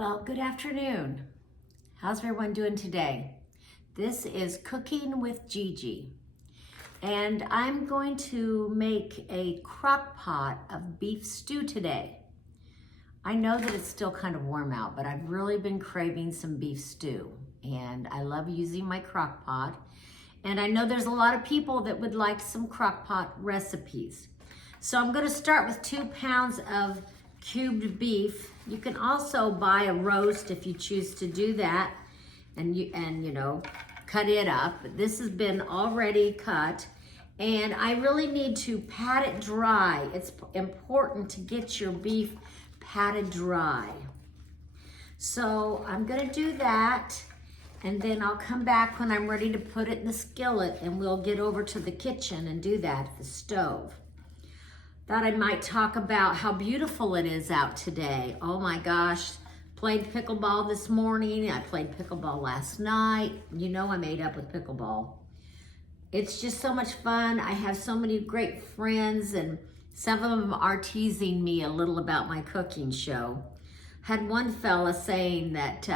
Well, good afternoon. How's everyone doing today? This is Cooking with Gigi, and I'm going to make a crock pot of beef stew today. I know that it's still kind of warm out, but I've really been craving some beef stew, and I love using my crock pot. And I know there's a lot of people that would like some crock pot recipes. So I'm going to start with 2 pounds of cubed beef. You can also buy a roast if you choose to do that, and you know, cut it up. But this has been already cut, and I really need to pat it dry. It's important to get your beef patted dry. So I'm gonna do that, and then I'll come back when I'm ready to put it in the skillet, and we'll get over to the kitchen and do that at the stove. Thought I might talk about how beautiful it is out today. Oh my gosh, played pickleball this morning. I played pickleball last night. You know I'm made up with pickleball. It's just so much fun. I have so many great friends, and some of them are teasing me a little about my cooking show. Had one fella saying that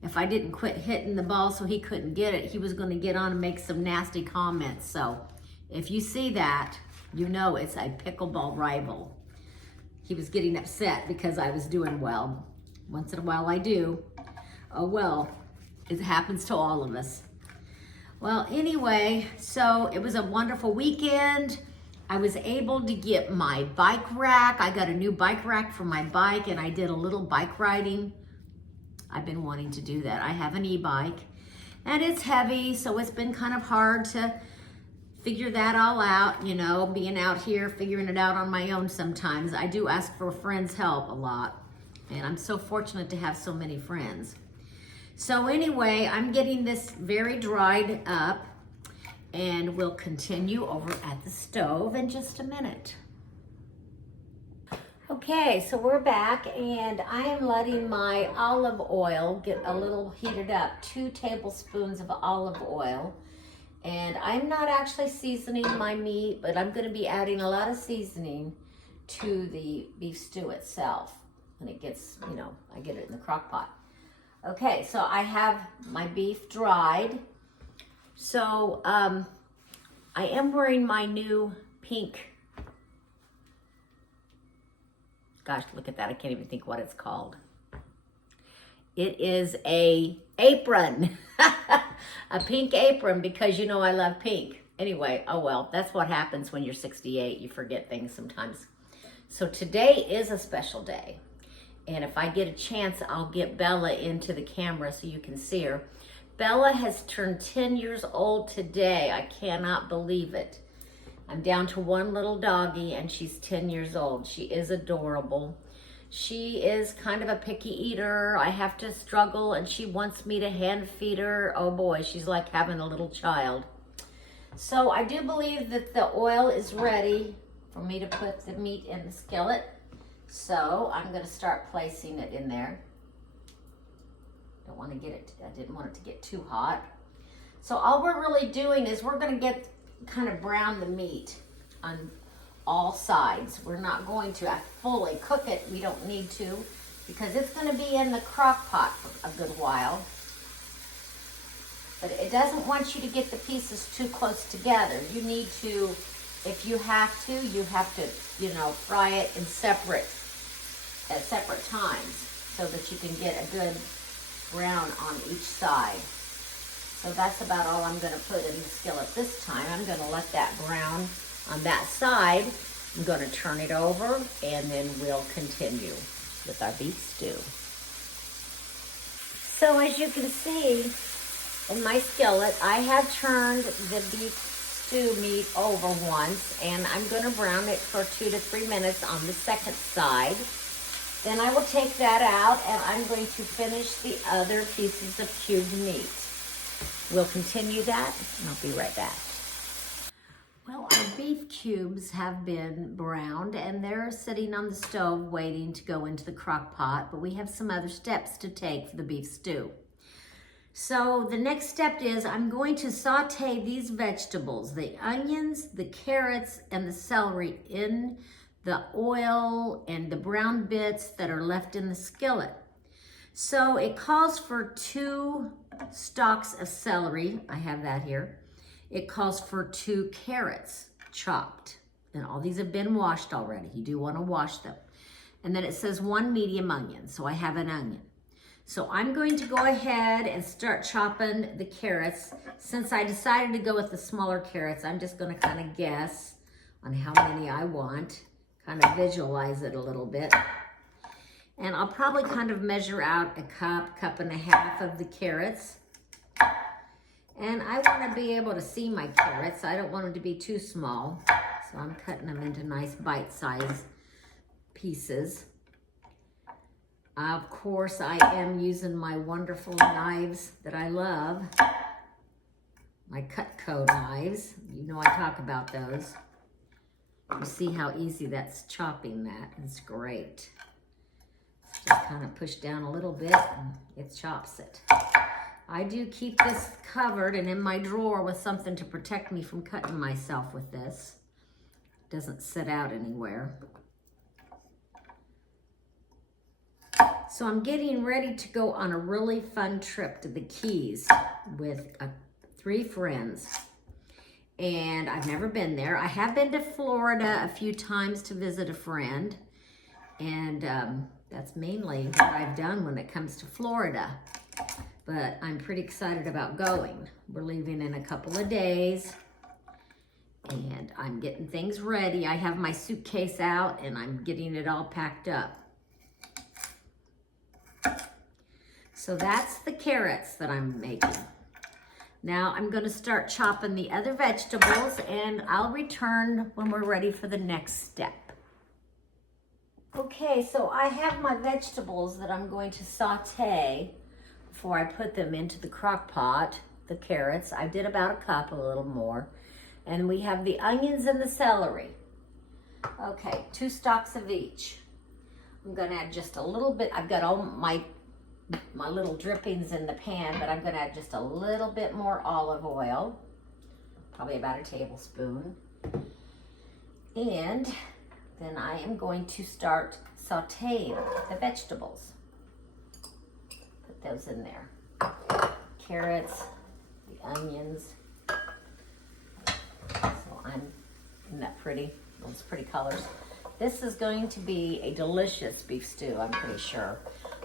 if I didn't quit hitting the ball so he couldn't get it, he was gonna get on and make some nasty comments. So if you see that, you know it's a pickleball rival. He was getting upset because I was doing well. Once in a while I do. Oh well, it happens to all of us. Well, anyway, so it was a wonderful weekend. I was able to get my bike rack. I got a new bike rack for my bike, and I did a little bike riding. I've been wanting to do that. I have an e-bike, and it's heavy, so it's been kind of hard to figure that all out, you know, being out here, figuring it out on my own sometimes. I do ask for friends' help a lot, and I'm so fortunate to have so many friends. So anyway, I'm getting this very dried up, and we'll continue over at the stove in just a minute. Okay, so we're back, and I am letting my olive oil get a little heated up, 2 tablespoons of olive oil. And I'm not actually seasoning my meat, but I'm gonna be adding a lot of seasoning to the beef stew itself. When it gets, you know, I get it in the crock pot. Okay, so I have my beef dried. So I am wearing my new pink, gosh, look at that, I can't even think what it's called. It is a apron, a pink apron, because you know I love pink. Anyway, oh well, that's what happens when you're 68. You forget things sometimes. So today is a special day. And if I get a chance, I'll get Bella into the camera so you can see her. Bella has turned 10 years old today. I cannot believe it. I'm down to one little doggy, and she's 10 years old. She is adorable. She is kind of a picky eater. I have to struggle, and she wants me to hand feed her. Oh boy, she's like having a little child. So I do believe that the oil is ready for me to put the meat in the skillet. So I'm gonna start placing it in there. Don't want to get it, I didn't want it to get too hot. So all we're really doing is we're gonna get kind of brown the meat on all sides. We're not going to fully cook it. We don't need to, because it's going to be in the crock pot for a good while. But it doesn't want you to get the pieces too close together. You need to, if you have to, you know, fry it in at separate times so that you can get a good brown on each side. So that's about all I'm going to put in the skillet this time. I'm going to let that brown on that side. I'm going to turn it over, and then we'll continue with our beef stew. So as you can see in my skillet, I have turned the beef stew meat over once, and I'm going to brown it for 2 to 3 minutes on the second side. Then I will take that out, and I'm going to finish the other pieces of cubed meat. We'll continue that, and I'll be right back. Well, our beef cubes have been browned, and they're sitting on the stove waiting to go into the crock pot, but we have some other steps to take for the beef stew. So the next step is I'm going to saute these vegetables, the onions, the carrots, and the celery in the oil and the brown bits that are left in the skillet. So it calls for 2 stalks of celery. I have that here. It calls for 2 carrots chopped. And all these have been washed already. You do want to wash them. And then it says 1 medium onion. So I have an onion. So I'm going to go ahead and start chopping the carrots. Since I decided to go with the smaller carrots, I'm just going to kind of guess on how many I want. Kind of visualize it a little bit. And I'll probably kind of measure out a cup and a half of the carrots. And I want to be able to see my carrots. I don't want them to be too small. So I'm cutting them into nice bite-sized pieces. Of course, I am using my wonderful knives that I love. My Cutco knives. You know I talk about those. You see how easy that's chopping that. It's great. Just kind of push down a little bit and it chops it. I do keep this covered and in my drawer with something to protect me from cutting myself with this. It doesn't sit out anywhere. So I'm getting ready to go on a really fun trip to the Keys with 3 friends. And I've never been there. I have been to Florida a few times to visit a friend. And that's mainly what I've done when it comes to Florida. But I'm pretty excited about going. We're leaving in a couple of days. And I'm getting things ready. I have my suitcase out and I'm getting it all packed up. So that's the carrots that I'm making. Now I'm going to start chopping the other vegetables and I'll return when we're ready for the next step. Okay, so I have my vegetables that I'm going to saute before I put them into the crock pot. The carrots, I did about a cup, a little more. And we have the onions and the celery. Okay, 2 stalks of each. I'm going to add just a little bit. I've got all my little drippings in the pan, but I'm going to add just a little bit more olive oil, probably about a tablespoon. And then I am going to start sauteing the vegetables. Put those in there. Carrots, the onions. So isn't that pretty? Those pretty colors. This is going to be a delicious beef stew, I'm pretty sure.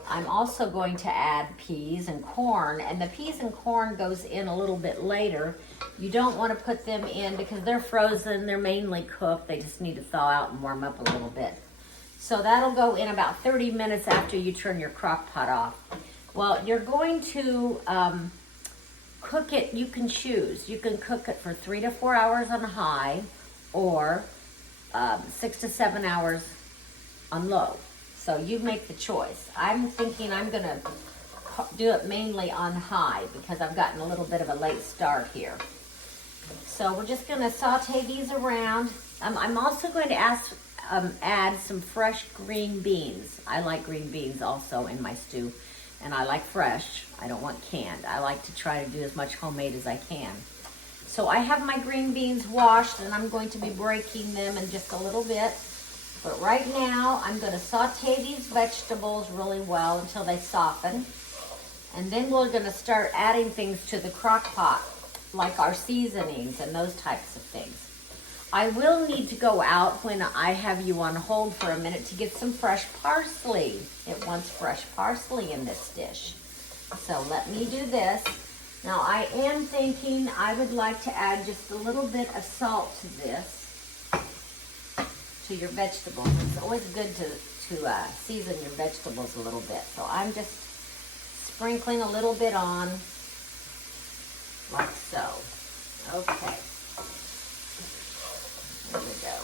I'm also going to add peas and corn, and the peas and corn goes in a little bit later. You don't want to put them in because they're frozen, they're mainly cooked, they just need to thaw out and warm up a little bit. So that'll go in about 30 minutes after you turn your crock pot off. Well, you're going to cook it, you can choose. You can cook it for 3 to 4 hours on high or 6 to 7 hours on low. So you make the choice. I'm thinking I'm gonna do it mainly on high because I've gotten a little bit of a late start here. So we're just gonna saute these around. I'm also going to add some fresh green beans. I like green beans also in my stew, and I like fresh. I don't want canned. I like to try to do as much homemade as I can. So I have my green beans washed and I'm going to be breaking them in just a little bit. But right now, I'm going to saute these vegetables really well until they soften. And then we're going to start adding things to the crock pot, like our seasonings and those types of things. I will need to go out when I have you on hold for a minute to get some fresh parsley. It wants fresh parsley in this dish. So let me do this. Now I am thinking I would like to add just a little bit of salt to this. To your vegetables. It's always good to season your vegetables a little bit. So I'm just sprinkling a little bit on, like so. Okay. There we go.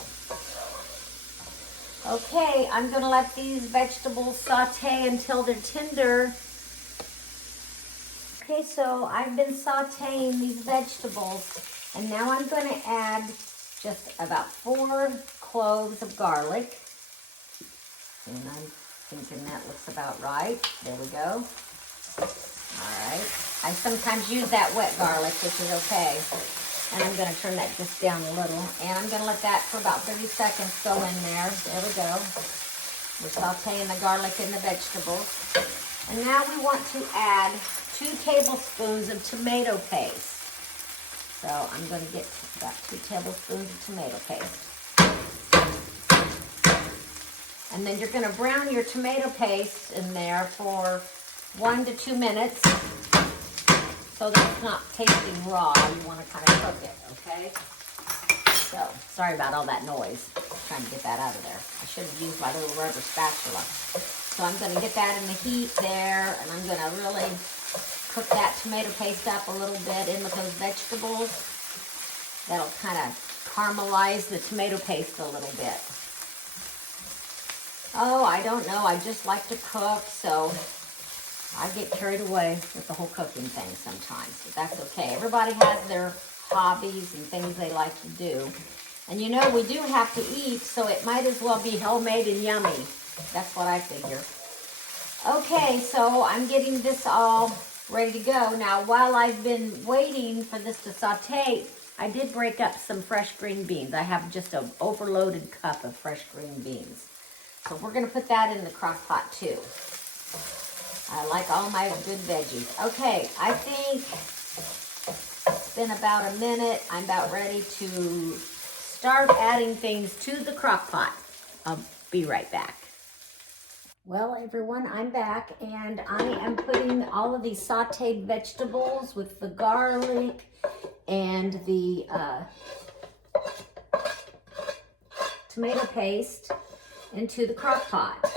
Okay, I'm gonna let these vegetables saute until they're tender. Okay, so I've been sauteing these vegetables, and now I'm gonna add just about 4 cloves of garlic. And I'm thinking that looks about right. There we go. All right. I sometimes use that wet garlic, which is okay. And I'm going to turn that just down a little. And I'm going to let that for about 30 seconds go in there. There we go. We're sauteing the garlic and the vegetables. And now we want to add 2 tablespoons of tomato paste. So I'm going to get about 2 tablespoons of tomato paste. And then you're going to brown your tomato paste in there for 1 to 2 minutes so that it's not tasting raw. You want to kind of cook it, okay? So, sorry about all that noise. I'm trying to get that out of there. I should have used my little rubber spatula. So I'm going to get that in the heat there, and I'm going to really cook that tomato paste up a little bit in with those vegetables. That'll kind of caramelize the tomato paste a little bit. Oh, I don't know. I just like to cook, so I get carried away with the whole cooking thing sometimes, but that's okay. Everybody has their hobbies and things they like to do. And you know, we do have to eat, so it might as well be homemade and yummy. That's what I figure. Okay, so I'm getting this all ready to go. Now, while I've been waiting for this to saute, I did break up some fresh green beans. I have just an overloaded cup of fresh green beans. So we're going to put that in the crock pot too. I like all my good veggies. Okay, I think it's been about a minute. I'm about ready to start adding things to the crock pot. I'll be right back. Well, everyone, I'm back, and I am putting all of these sauteed vegetables with the garlic and the tomato paste into the crock pot.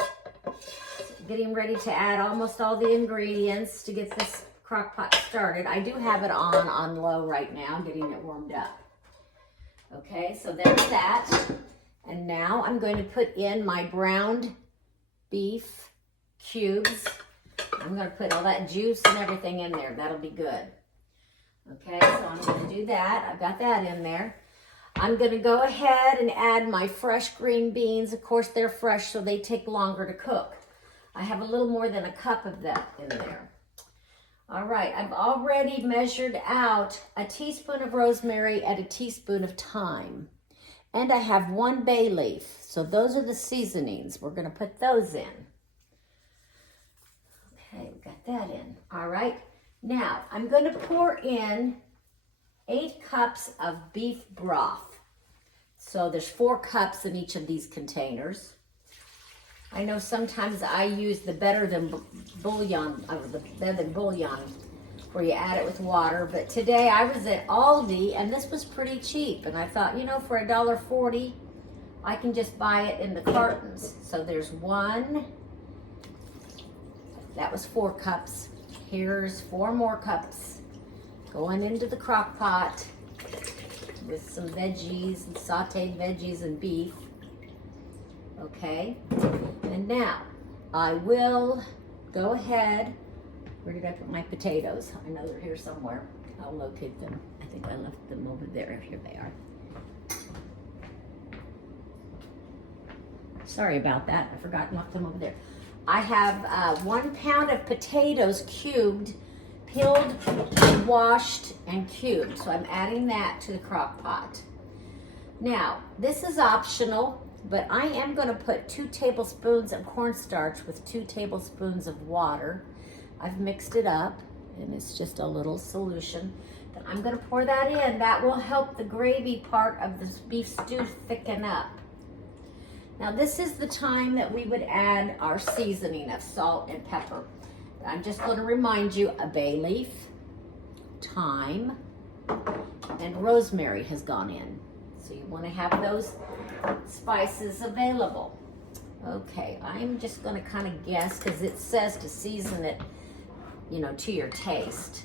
Getting ready to add almost all the ingredients to get this crock pot started. I do have it on low right now, getting it warmed up. Okay, so there's that. And now I'm going to put in my browned beef cubes. I'm going to put all that juice and everything in there. That'll be good. Okay, so I'm going to do that. I've got that in there. I'm going to go ahead and add my fresh green beans. Of course, they're fresh, so they take longer to cook. I have a little more than a cup of that in there. All right, I've already measured out a teaspoon of rosemary and a teaspoon of thyme. And I have 1 bay leaf. So those are the seasonings. We're going to put those in. Okay, we got that in. All right. Now, I'm going to pour in 8 cups of beef broth. So there's 4 cups in each of these containers. I know sometimes I use the better than bouillon, where you add it with water. But today I was at Aldi, and this was pretty cheap. And I thought, you know, for $1.40, I can just buy it in the cartons. So there's 1. That was 4 cups. Here's 4 more cups going into the crock pot with some veggies and sauteed veggies and beef. Okay, and now I will go ahead. Where did I put my potatoes? I know they're here somewhere. I'll locate them. I think I left them over there. Here they are. Sorry about that. I forgot to lock them over there. I have 1 pound of potatoes cubed, peeled, washed, and cubed. So I'm adding that to the crock pot. Now, this is optional, but I am going to put 2 tablespoons of cornstarch with 2 tablespoons of water. I've mixed it up, and it's just a little solution. Then I'm going to pour that in. That will help the gravy part of this beef stew thicken up. Now, this is the time that we would add our seasoning of salt and pepper. I'm just going to remind you, a bay leaf, thyme, and rosemary has gone in. So you want to have those spices available. Okay, I'm just going to kind of guess, because it says to season it, you know, to your taste.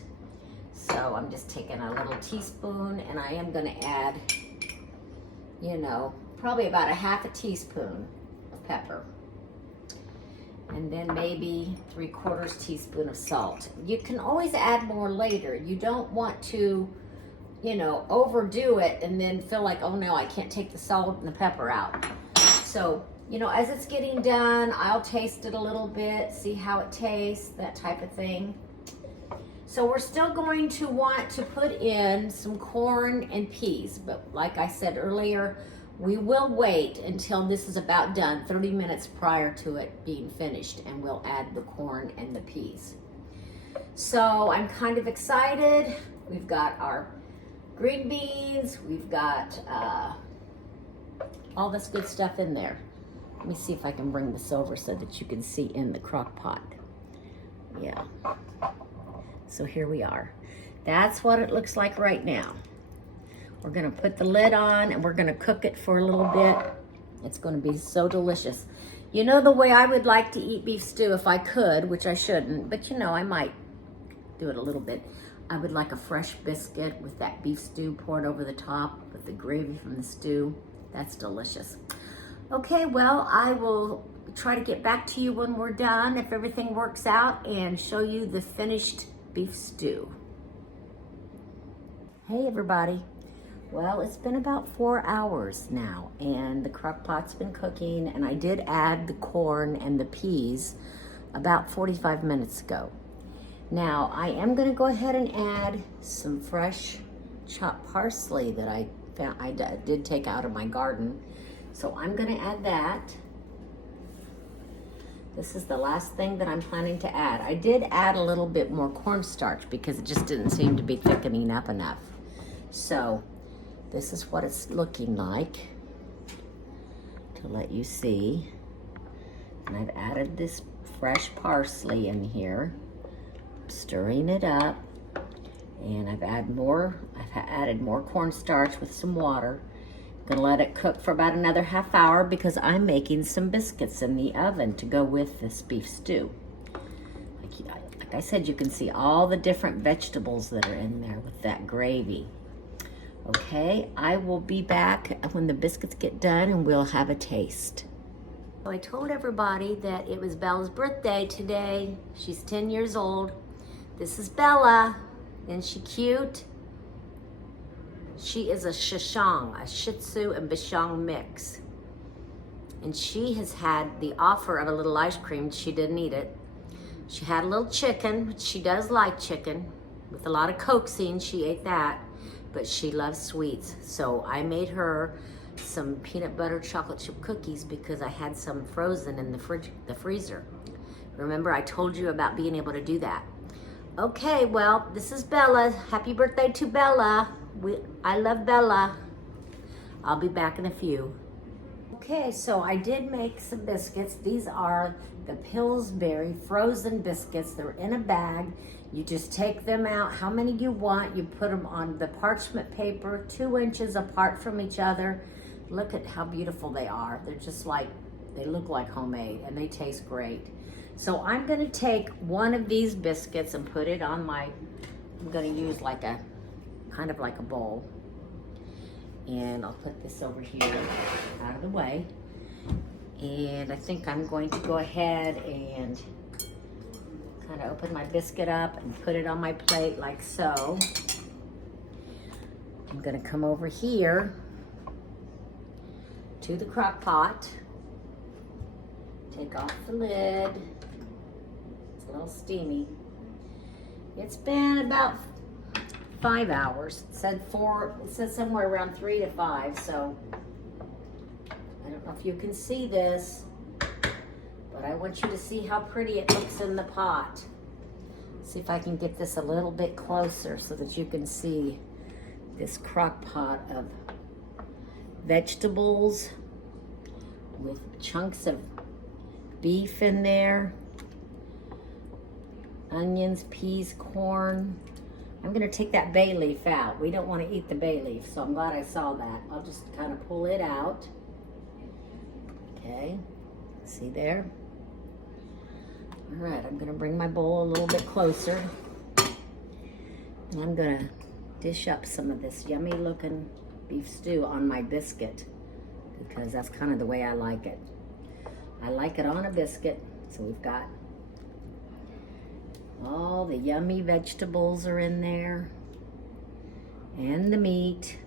So I'm just taking a little teaspoon, and I am going to add, you know, probably about a half a teaspoon of pepper. And then maybe 3/4 teaspoon of salt. You can always add more later. You don't want to, you know, overdo it and then feel like, oh no, I can't take the salt and the pepper out. So, you know, as it's getting done, I'll taste it a little bit, see how it tastes, that type of thing. So we're still going to want to put in some corn and peas, but like I said earlier, We will wait until this is about done, 30 minutes prior to it being finished, and we'll add the corn and the peas. So I'm kind of excited. We've got our green beans, we've got all this good stuff in there. Let me see if I can bring this over so that you can see in the crock pot. Yeah. So here we are. That's what it looks like right now. We're gonna put the lid on and we're gonna cook it for a little bit. It's gonna be so delicious. You know the way I would like to eat beef stew if I could, which I shouldn't, but you know, I might do it a little bit. I would like a fresh biscuit with that beef stew poured over the top with the gravy from the stew. That's delicious. Okay, well, I will try to get back to you when we're done, if everything works out, and show you the finished beef stew. Hey everybody. Well, it's been about 4 hours now, and the crock pot's been cooking, and I did add the corn and the peas about 45 minutes ago. Now, I am gonna go ahead and add some fresh chopped parsley that I did take out of my garden. So I'm gonna add that. This is the last thing that I'm planning to add. I did add a little bit more cornstarch because it just didn't seem to be thickening up enough. So this is what it's looking like, to let you see. And I've added this fresh parsley in here, stirring it up. And I've added more cornstarch with some water. Gonna let it cook for about another half hour because I'm making some biscuits in the oven to go with this beef stew. Like I said, you can see all the different vegetables that are in there with that gravy. Okay, I will be back when the biscuits get done and we'll have a taste. So I told everybody that it was Bella's birthday today. She's 10 years old. This is Bella. Isn't she cute? She is a Shishang, a Shih Tzu and Bichon mix. And she has had the offer of a little ice cream. She didn't eat it. She had a little chicken, which she does like chicken. With a lot of coaxing, she ate that. But she loves sweets. So I made her some peanut butter chocolate chip cookies because I had some frozen in the freezer. Remember, I told you about being able to do that. Okay, well, this is Bella. Happy birthday to Bella. I love Bella. I'll be back in a few. Okay, so I did make some biscuits. These are the Pillsbury frozen biscuits. They're in a bag. You just take them out, how many you want. You put them on the parchment paper, 2 inches apart from each other. Look at how beautiful they are. They're just like, they look like homemade and they taste great. So I'm gonna take one of these biscuits and put it on I'm gonna use like a, kind of like a bowl. And I'll put this over here out of the way. And I think I'm going to go ahead and kind of open my biscuit up and put it on my plate like so. I'm gonna come over here to the crock pot, take off the lid. It's a little steamy. It's been about 5 hours. It said somewhere around 3 to 5, so I don't know if you can see this, but I want you to see how pretty it looks in the pot. See if I can get this a little bit closer so that you can see this crock pot of vegetables with chunks of beef in there, onions, peas, corn. I'm gonna take that bay leaf out. We don't wanna eat the bay leaf, so I'm glad I saw that. I'll just kind of pull it out. Okay, see there? All right, I'm gonna bring my bowl a little bit closer. And I'm gonna dish up some of this yummy looking beef stew on my biscuit because that's kind of the way I like it. I like it on a biscuit. So we've got all the yummy vegetables are in there and the meat.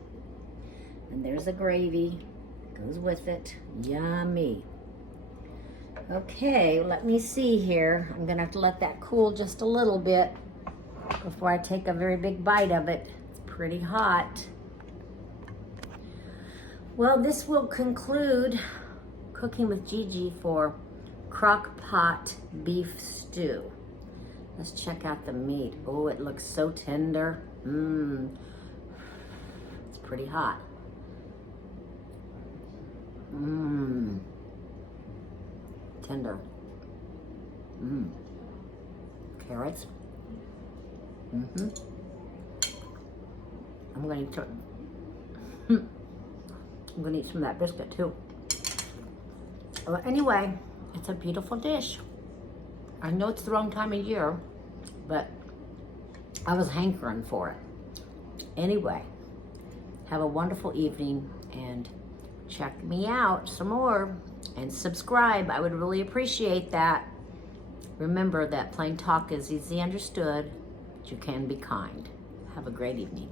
And there's a gravy that goes with it. Yummy. Okay, let me see here. I'm gonna have to let that cool just a little bit before I take a very big bite of it. It's pretty hot. Well, this will conclude Cooking with Gigi for Crockpot beef stew. Let's check out the meat. Oh, it looks so tender. It's pretty hot. Tender. Carrots. I'm gonna eat some of that biscuit too. Well, anyway, it's a beautiful dish. I know it's the wrong time of year, but I was hankering for it. Anyway, have a wonderful evening and check me out some more and subscribe. I would really appreciate that. Remember that plain talk is easy understood, but you can be kind. Have a great evening.